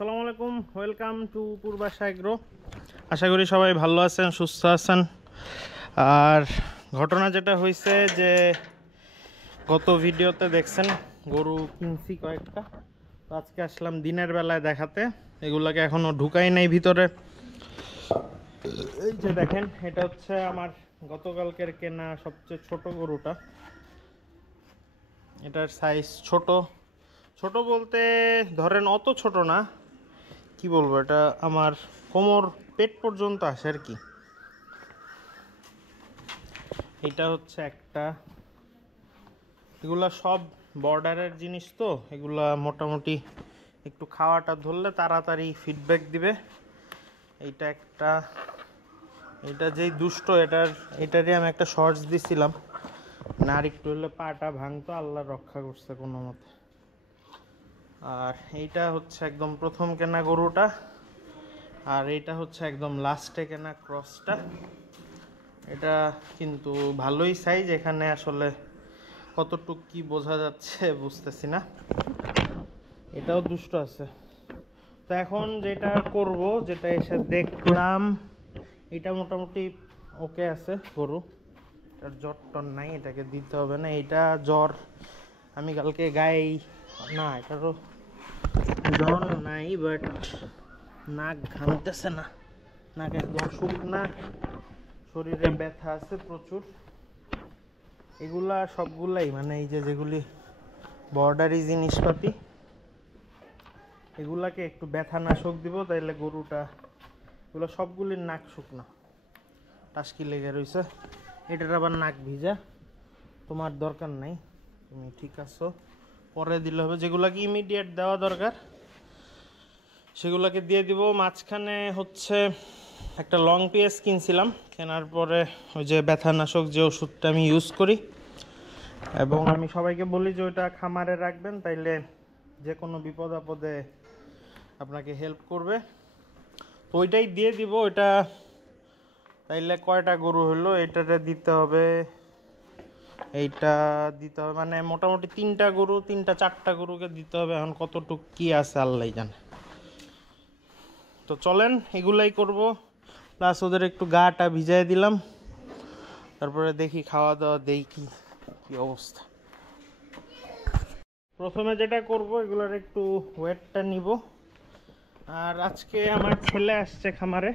আসসালামু আলাইকুম, welcome to Purbasha agro. আশা করি সবাই ভালো আছেন, সুস্থ আছেন। আর ঘটনা যেটা হয়েছে যে গত ভিডিওতে দেখছেন গরু কিনছি কয়েকটা, তো আজকে আসলাম দিনের বেলায় দেখাতে। এগুলাকে এখনও ঢুকাই নাই ভিতরে। এই যে দেখেন, এটা হচ্ছে আমার গতকালকের কেনা সবচেয়ে ছোট গরুটা। এটার সাইজ ছোট ছোট বলতে ধরেন অত ছোট না, কি বলবো, এটা আমার কোমর পেট পর্যন্ত আসে আর কি। এটা হচ্ছে একটা, এগুলা সব বর্ডারের জিনিস, তো এগুলা মোটামুটি একটু খাওয়াটা ধরলে তাড়াতাড়ি ফিডব্যাক দিবে। এইটা একটা, এটা যেই দুষ্ট, এটারই আমি একটা শর্টস দিছিলাম না, আর একটু হলে পাটা ভাঙতো, আল্লাহ রক্ষা করছে কোনো মতে। আর এইটা হচ্ছে একদম প্রথম কেনা গরুটা, আর এইটা হচ্ছে একদম লাস্টে কেনা ক্রসটা। এটা কিন্তু ভালোই সাইজ, এখানে আসলে কতটুক কি বোঝা যাচ্ছে বুঝতেছি না। এটাও দুষ্ট আছে। তো এখন যেটা করব, যেটা এসে দেখলাম, এটা মোটামুটি ওকে আছে গরু, এটার জ্বর টর নাই, এটাকে দিতে হবে না। এটা জ্বর আমি কালকে গায়ে না, এটারও জ্বর নাই, বাট নাক ঘামতেছে না, নাক একদম শুকনা, শরীরে ব্যথা আছে প্রচুর। এগুলা সবগুলাই মানে এই যে যেগুলি বর্ডারি জিনিসপাতি, এগুলাকে একটু ব্যথা নাশক দিব, তাইলে গরুটা, এগুলো সবগুলির নাক শুকনা, টাসকি লেগে রয়েছে। এটার আবার নাক ভিজা, তোমার দরকার নাই, তুমি ঠিক আছো, পরে দিলে হবে। যেগুলাকে ইমিডিয়েট দেওয়া দরকার সেগুলোকে দিয়ে দিব। মাঝখানে হচ্ছে একটা লং পিএস কিনছিলাম, কেনার পরে ওই যে ব্যথানাশক যে ওষুধটা আমি ইউজ করি, এবং আমি সবাইকে বলি যে ওইটা খামারে রাখবেন, তাইলে যে কোনো বিপদ আপদে আপনাকে হেল্প করবে। তো ওইটাই দিয়ে দিব। ওইটা তাইলে কয়টা গরু হলো, এইটাতে দিতে হবে, এইটা দিতে হবে, মানে মোটামুটি তিনটা চারটা গরুকে দিতে হবে। এখন কতটুক কি আছে আল্লাহ জানে। তো চলেন এগুলাই করব, প্লাস ওদের একটু গাটা ভিজাই দিলাম, তারপরে দেখি খাওয়া দাওয়া দেই কি অবস্থা। প্রথমে যেটা করব, এগুলোর একটু ওয়েটটা নিব। আর আজকে আমার ছেলে আসছে খামারে,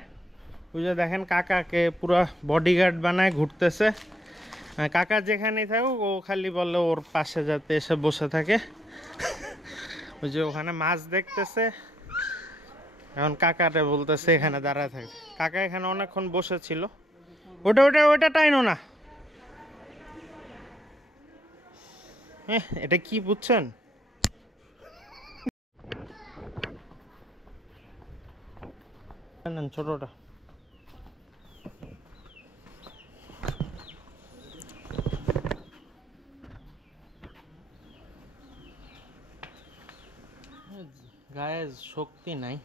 ওই যে দেখেন কাকাকে পুরো বডিগার্ড বানায় ঘুরতেছে। কাকা যেখানেই থাকুক ও খালি বলে ওর পাশে যাতে এসে বসে থাকে। ওই যে ওখানে মাছ দেখতেছে, এখন কাকারে বলতেছে এখানে দাঁড়ায় থাকে। কাকা এখানে অনেকক্ষণ বসেছিল। ওটা ওটা ওটা টাইনো না, হ্যাঁ এটা কি বুঝছেন? ছোটটা গায়ে শক্তি নাই।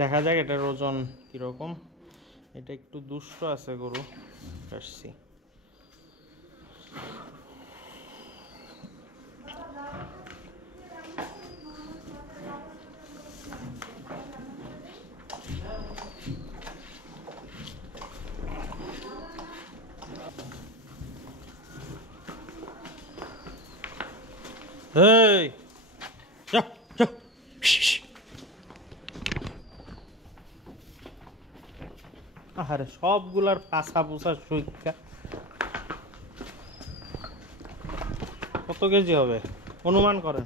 দেখা যাক এটার ওজন কিরকম। এটা একটু দুষ্ট আছে গরু, আসছি। এই যা যা, আরে সবগুলার পাছা পোছা সুইকা কত কেজি হবে অনুমান করেন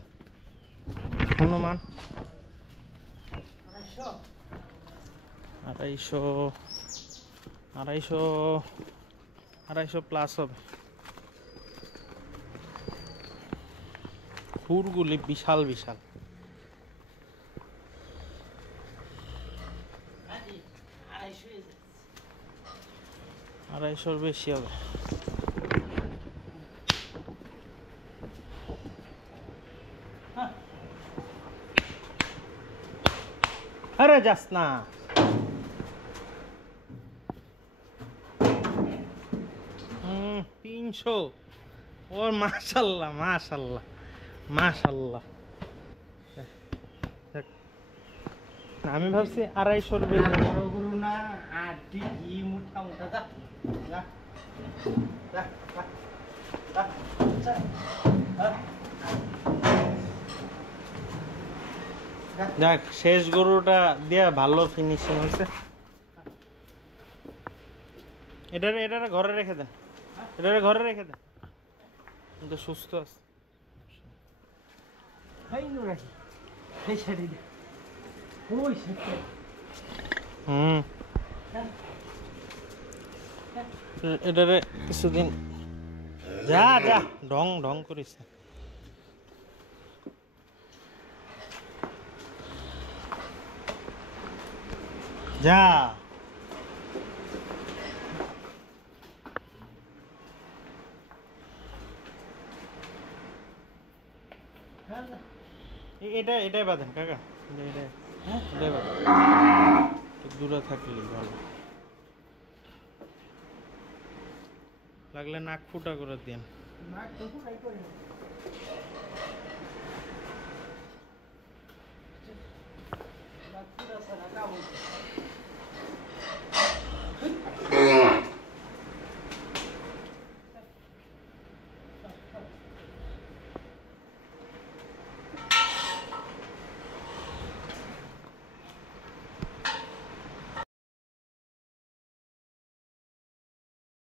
অনুমান 250 250 প্লাস হবে খুরগুলি বিশাল বিশাল 250 বেশি হবে আরে যাস না 300 ওর মাশাল্লাহ মাশাল্লাহ মাশাল্লাহ আমি ভাবছি 250 বেশি গরু না আটি কি মুঠা মুঠা যা যা যা যাক শেষ গরুটা দিয়া ভালো ফিনিশিং হয়েছে এটারে ঘরে রেখে দেন এটারে ঘরে রেখে দেন কিন্তু সুস্থ আছে এই নো রাখি এই সাইডে দে ওই সাইডে এটারে কিছুদিন যা যা ঢং ঢং করিস না। যা এটাই বাঁধেন কাকা এটাই বাঁধেন দূরে থাকলে ভালো লাগলে নাক ফুটা করে দিন নাক তো পুরাই করে